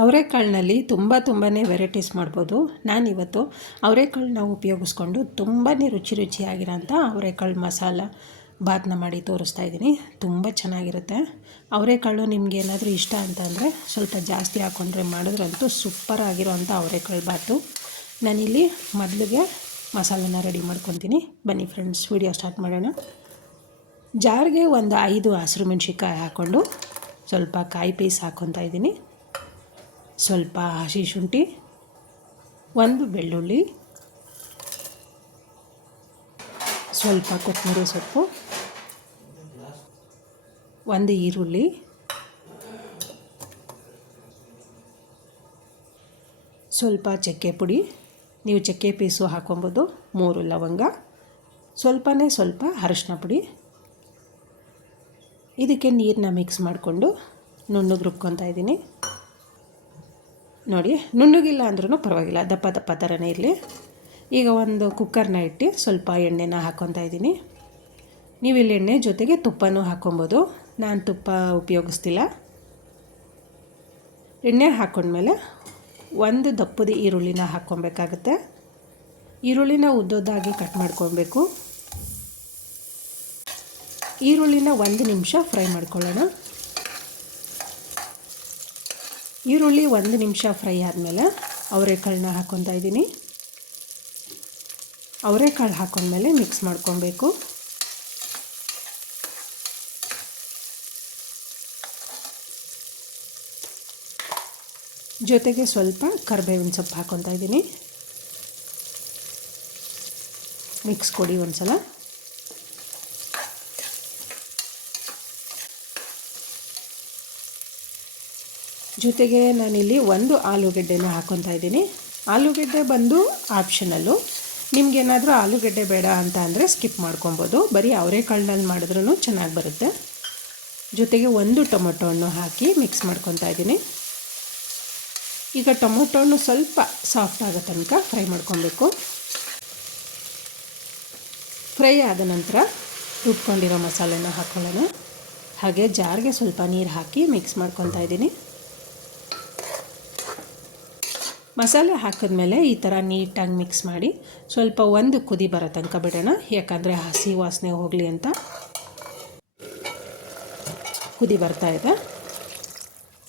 ಅವರೆಕಾಳಿನಲ್ಲಿ ತುಂಬಾ ವೆರೈಟೀಸ್ ಮಾಡ್ಬೋದು. ನಾನಿವತ್ತು ಅವರೆಕಾಳನ್ನ ಉಪಯೋಗಿಸ್ಕೊಂಡು ತುಂಬಾ ರುಚಿಯಾಗಿರೋಂಥ ಅವರೆಕಾಳು ಮಸಾಲ ಬಾತನ್ನ ಮಾಡಿ ತೋರಿಸ್ತಾ ಇದ್ದೀನಿ. ತುಂಬ ಚೆನ್ನಾಗಿರುತ್ತೆ. ಅವರೆಕಾಳು ನಿಮ್ಗೆ ಏನಾದರೂ ಇಷ್ಟ ಅಂತಂದರೆ ಸ್ವಲ್ಪ ಜಾಸ್ತಿ ಹಾಕ್ಕೊಂಡ್ರೆ ಮಾಡಿದ್ರಂತೂ ಸೂಪರ್ ಆಗಿರೋಂಥ ಅವರೆಕಾಳು ಬಾತು. ನಾನಿಲ್ಲಿ ಮೊದಲಿಗೆ ಮಸಾಲನ ರೆಡಿ ಮಾಡ್ಕೊತೀನಿ. ಬನ್ನಿ ಫ್ರೆಂಡ್ಸ್, ವಿಡಿಯೋ ಸ್ಟಾರ್ಟ್ ಮಾಡೋಣ. ಜಾರ್ಗೆ ಒಂದು 5 ಹಸಿರು ಮೆಣಸಿನ್ಕಾಯಿ ಹಾಕ್ಕೊಂಡು ಸ್ವಲ್ಪ ಕಾಯಿ ಪೀಸ್ ಹಾಕ್ಕೊತಾ ಇದ್ದೀನಿ. ಸ್ವಲ್ಪ ಹಸಿ ಶುಂಠಿ, 1 ಬೆಳ್ಳುಳ್ಳಿ, ಸ್ವಲ್ಪ ಕೊತ್ತಂಬರಿ ಸೊಪ್ಪು, 1 ಈರುಳ್ಳಿ, ಸ್ವಲ್ಪ ಚಕ್ಕೆ ಪುಡಿ, ನೀವು ಚಕ್ಕೆ ಪೀಸು ಹಾಕೊಬೋದು, 3 ಲವಂಗ, ಸ್ವಲ್ಪ ಅರಿಶಿನ ಪುಡಿ. ಇದಕ್ಕೆ ನೀರನ್ನ ಮಿಕ್ಸ್ ಮಾಡಿಕೊಂಡು ನುಣ್ಣಗೆ ರುಬ್ಕೊತಾ ಇದ್ದೀನಿ. ನೋಡಿ, ನುಣ್ಣಗಿಲ್ಲ ಅಂದ್ರೂ ಪರವಾಗಿಲ್ಲ, ದಪ್ಪ ಥರನೇ ಇರಲಿ. ಈಗ ಒಂದು ಕುಕ್ಕರ್ನ ಇಟ್ಟು ಸ್ವಲ್ಪ ಎಣ್ಣೆನ ಹಾಕ್ಕೊತಾ ಇದ್ದೀನಿ. ನೀವು ಇಲ್ಲಿ ಎಣ್ಣೆ ಜೊತೆಗೆ ತುಪ್ಪನೂ ಹಾಕ್ಕೊಬೋದು. ನಾನು ತುಪ್ಪ ಉಪಯೋಗಿಸ್ತಿಲ್ಲ. ಎಣ್ಣೆ ಹಾಕ್ಕೊಂಡ್ಮೇಲೆ 1 ದಪ್ಪದ ಈರುಳ್ಳಿನ ಹಾಕ್ಕೊಬೇಕಾಗತ್ತೆ. ಈರುಳ್ಳಿನ ಉದ್ದದಾಗಿ ಕಟ್ ಮಾಡ್ಕೊಬೇಕು. ಈರುಳ್ಳಿನ 1 ನಿಮಿಷ ಫ್ರೈ ಮಾಡ್ಕೊಳ್ಳೋಣ. ಈರುಳ್ಳಿ 1 ನಿಮಿಷ ಫ್ರೈ ಆದಮೇಲೆ ಅವರೆಕಾಳನ್ನ ಹಾಕ್ಕೊತಾ ಇದ್ದೀನಿ. ಅವರೆಕಾಳು ಹಾಕ್ಕೊಂಡ್ಮೇಲೆ ಮಿಕ್ಸ್ ಮಾಡ್ಕೊಬೇಕು. ಜೊತೆಗೆ ಸ್ವಲ್ಪ ಕರಿಬೇವಿನ ಸೊಪ್ಪು ಹಾಕ್ಕೊತಾ ಇದ್ದೀನಿ. ಮಿಕ್ಸ್ ಕೊಡಿ ಒಂದು ಸಲ. ಜೊತೆಗೆ ನಾನಿಲ್ಲಿ 1 ಆಲೂಗಡ್ಡೆನ ಹಾಕ್ಕೊತಾ ಇದ್ದೀನಿ. ಆಲೂಗಡ್ಡೆ ಬಂದು ಆಪ್ಷನಲ್ಲು. ನಿಮಗೇನಾದರೂ ಆಲೂಗಡ್ಡೆ ಬೇಡ ಅಂತ ಅಂದರೆ ಸ್ಕಿಪ್ ಮಾಡ್ಕೊಬೋದು. ಬರೀ ಅವರೆಕಾಳಿನಲ್ಲಿ ಮಾಡಿದ್ರೂ ಚೆನ್ನಾಗಿ ಬರುತ್ತೆ. ಜೊತೆಗೆ 1 ಟೊಮೊಟೊ ಹಣ್ಣು ಹಾಕಿ ಮಿಕ್ಸ್ ಮಾಡ್ಕೊತಾ ಇದ್ದೀನಿ. ಈಗ ಟೊಮೊಟೊ ಹಣ್ಣು ಸ್ವಲ್ಪ ಸಾಫ್ಟ್ ಆಗೋ ತನಕ ಫ್ರೈ ಮಾಡ್ಕೊಬೇಕು. ಫ್ರೈ ಆದ ನಂತರ ರುಬ್ಕೊಂಡಿರೋ ಮಸಾಲೆನ ಹಾಕ್ಕೊಳ್ಳೋಣ. ಹಾಗೆ ಜಾರ್ಗೆ ಸ್ವಲ್ಪ ನೀರು ಹಾಕಿ ಮಿಕ್ಸ್ ಮಾಡ್ಕೊತಾ ಇದ್ದೀನಿ. ಮಸಾಲೆ ಹಾಕಿದ್ಮೇಲೆ ಈ ಥರ ನೀಟಾಗಿ ಮಿಕ್ಸ್ ಮಾಡಿ ಸ್ವಲ್ಪ 1 ಕುದಿ ಬರೋ ತನಕ ಬಿಡೋಣ. ಯಾಕಂದರೆ ಹಸಿ ವಾಸನೆ ಹೋಗಲಿ ಅಂತ. ಕುದಿ ಬರ್ತಾಯಿದೆ.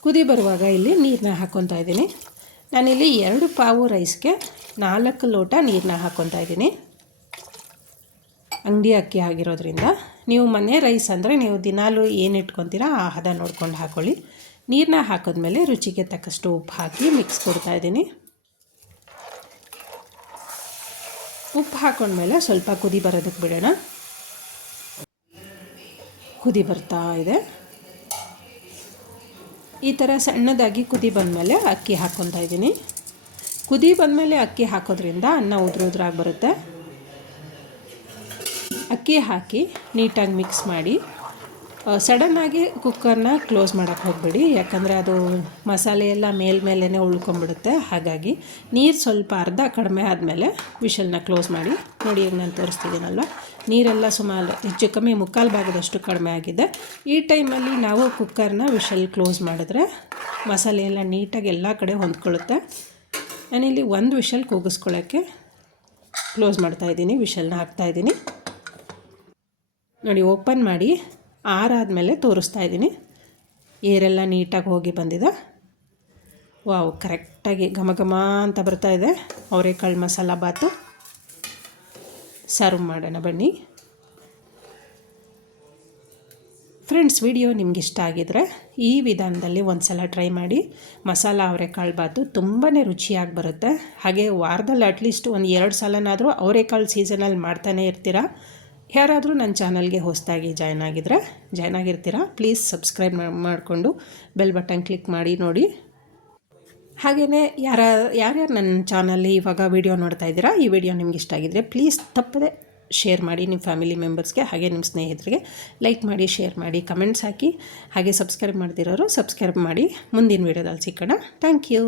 ಕುದಿ ಬರುವಾಗ ಇಲ್ಲಿ ನೀರನ್ನ ಹಾಕ್ಕೊತಾ ಇದ್ದೀನಿ. ನಾನಿಲ್ಲಿ 2 ಪಾವು ರೈಸ್ಗೆ 4 ಲೋಟ ನೀರನ್ನ ಹಾಕ್ಕೊತಾ ಇದ್ದೀನಿ. ಅಂಗಡಿ ಅಕ್ಕಿ ಆಗಿರೋದ್ರಿಂದ ನೀವು ಮನೆ ರೈಸ್ ಅಂದರೆ ನೀವು ದಿನಾಲೂ ಏನು ಇಟ್ಕೊತೀರಾ ಆ ಹದ ನೋಡ್ಕೊಂಡು ಹಾಕ್ಕೊಳ್ಳಿ. ನೀರನ್ನ ಹಾಕಿದ್ಮೇಲೆ ರುಚಿಗೆ ತಕ್ಕಷ್ಟು ಉಪ್ಪು ಹಾಕಿ ಮಿಕ್ಸ್ ಕೊಡ್ತಾ ಇದ್ದೀನಿ. ಉಪ್ಪು ಹಾಕೊಂಡ್ಮೇಲೆ ಸ್ವಲ್ಪ ಕುದಿ ಬರೋದಕ್ಕೆ ಬಿಡೋಣ. ಕುದಿ ಬರ್ತಾ ಇದೆ. ಈ ಥರ ಸಣ್ಣದಾಗಿ ಕುದಿ ಬಂದಮೇಲೆ ಅಕ್ಕಿ ಹಾಕ್ಕೊತಾ ಇದ್ದೀನಿ. ಕುದಿ ಬಂದಮೇಲೆ ಅಕ್ಕಿ ಹಾಕೋದ್ರಿಂದ ಅನ್ನ ಉದುರಾಗಿ ಬರುತ್ತೆ. ಅಕ್ಕಿ ಹಾಕಿ ನೀಟಾಗಿ ಮಿಕ್ಸ್ ಮಾಡಿ ಸಡನ್ನಾಗಿ ಕುಕ್ಕರ್ನ ಕ್ಲೋಸ್ ಮಾಡೋಕ್ಕೆ ಹೋಗಬೇಡಿ. ಯಾಕಂದರೆ ಅದು ಮಸಾಲೆ ಎಲ್ಲ ಮೇಲ್ಮೇಲೇ ಉಳ್ಕೊಂಬಿಡುತ್ತೆ. ಹಾಗಾಗಿ ನೀರು ಸ್ವಲ್ಪ ಅರ್ಧ ಕಡಿಮೆ ಆದಮೇಲೆ ವಿಷಲ್ನ ಕ್ಲೋಸ್ ಮಾಡಿ. ನೋಡಿ, ಈಗ ನಾನು ತೋರಿಸ್ತಿದ್ದೀನಲ್ವ, ನೀರೆಲ್ಲ ಸುಮಾರು ಹೆಚ್ಚು ಕಮ್ಮಿ 3/4 ಭಾಗದಷ್ಟು ಕಡಿಮೆ ಆಗಿದೆ. ಈ ಟೈಮಲ್ಲಿ ನಾವು ಕುಕ್ಕರ್ನ ವಿಷಲ್ ಕ್ಲೋಸ್ ಮಾಡಿದ್ರೆ ಮಸಾಲೆ ಎಲ್ಲ ನೀಟಾಗಿ ಎಲ್ಲ ಕಡೆ ಹೊಂದ್ಕೊಳ್ಳುತ್ತೆ. ನಾನಿಲ್ಲಿ 1 ವಿಷಲ್ ಕೂಗಿಸ್ಕೊಳ್ಳೋಕ್ಕೆ ಕ್ಲೋಸ್ ಮಾಡ್ತಾಯಿದ್ದೀನಿ. ವಿಷಲ್ನ ಹಾಕ್ತಾಯಿದ್ದೀನಿ. ನೋಡಿ, ಓಪನ್ ಮಾಡಿ ಆರಾದಮೇಲೆ ತೋರಿಸ್ತಾ ಇದ್ದೀನಿ. ಏರೆಲ್ಲ ನೀಟಾಗಿ ಹೋಗಿ ಬಂದಿದೆ. ವಾವ್, ಕರೆಕ್ಟಾಗಿ ಘಮ ಅಂತ ಬರ್ತಾಯಿದೆ ಅವರೆಕಾಳು ಮಸಾಲ ಬಾತು. ಸರ್ವ್ ಮಾಡೋಣ ಬನ್ನಿ. ಫ್ರೆಂಡ್ಸ್, ವಿಡಿಯೋ ನಿಮ್ಗೆ ಇಷ್ಟ ಆಗಿದರೆ ಈ ವಿಧಾನದಲ್ಲಿ ಒಂದು ಸಲ ಟ್ರೈ ಮಾಡಿ. ಮಸಾಲ ಅವರೆಕಾಳು ಬಾತು ತುಂಬಾ ರುಚಿಯಾಗಿ ಬರುತ್ತೆ. ಹಾಗೆ ವಾರದಲ್ಲಿ ಅಟ್ಲೀಸ್ಟ್ ಒಂದು 2 ಸಲನಾದರೂ ಅವರೆಕಾಳು ಸೀಸನಲ್ಲಿ ಮಾಡ್ತಾನೆ ಇರ್ತೀರಾ. ಯಾರಾದರೂ ನನ್ನ ಚಾನಲ್ಗೆ ಹೊಸದಾಗಿ ಜಾಯ್ನ್ ಆಗಿರ್ತೀರಾ, ಪ್ಲೀಸ್ ಸಬ್ಸ್ಕ್ರೈಬ್ ಮಾಡಿಕೊಂಡು ಬೆಲ್ ಬಟನ್ ಕ್ಲಿಕ್ ಮಾಡಿ ನೋಡಿ. ಹಾಗೆಯೇ ಯಾರ್ಯಾರು ನನ್ನ ಚಾನಲ್ಲಿ ಇವಾಗ ವಿಡಿಯೋ ನೋಡ್ತಾ ಇದ್ದೀರಾ, ಈ ವಿಡಿಯೋ ನಿಮ್ಗೆ ಇಷ್ಟ ಆಗಿದ್ದರೆ ಪ್ಲೀಸ್ ತಪ್ಪದೆ ಶೇರ್ ಮಾಡಿ ನಿಮ್ಮ ಫ್ಯಾಮಿಲಿ ಮೆಂಬರ್ಸ್ಗೆ. ಹಾಗೆ ನಿಮ್ಮ ಸ್ನೇಹಿತರಿಗೆ ಲೈಕ್ ಮಾಡಿ, ಶೇರ್ ಮಾಡಿ, ಕಮೆಂಟ್ಸ್ ಹಾಕಿ. ಹಾಗೆ ಸಬ್ಸ್ಕ್ರೈಬ್ ಮಾಡ್ತಿರೋರು ಸಬ್ಸ್ಕ್ರೈಬ್ ಮಾಡಿ. ಮುಂದಿನ ವಿಡಿಯೋದಲ್ಲಿ ಸಿಕ್ಕೋಣ. Thank you.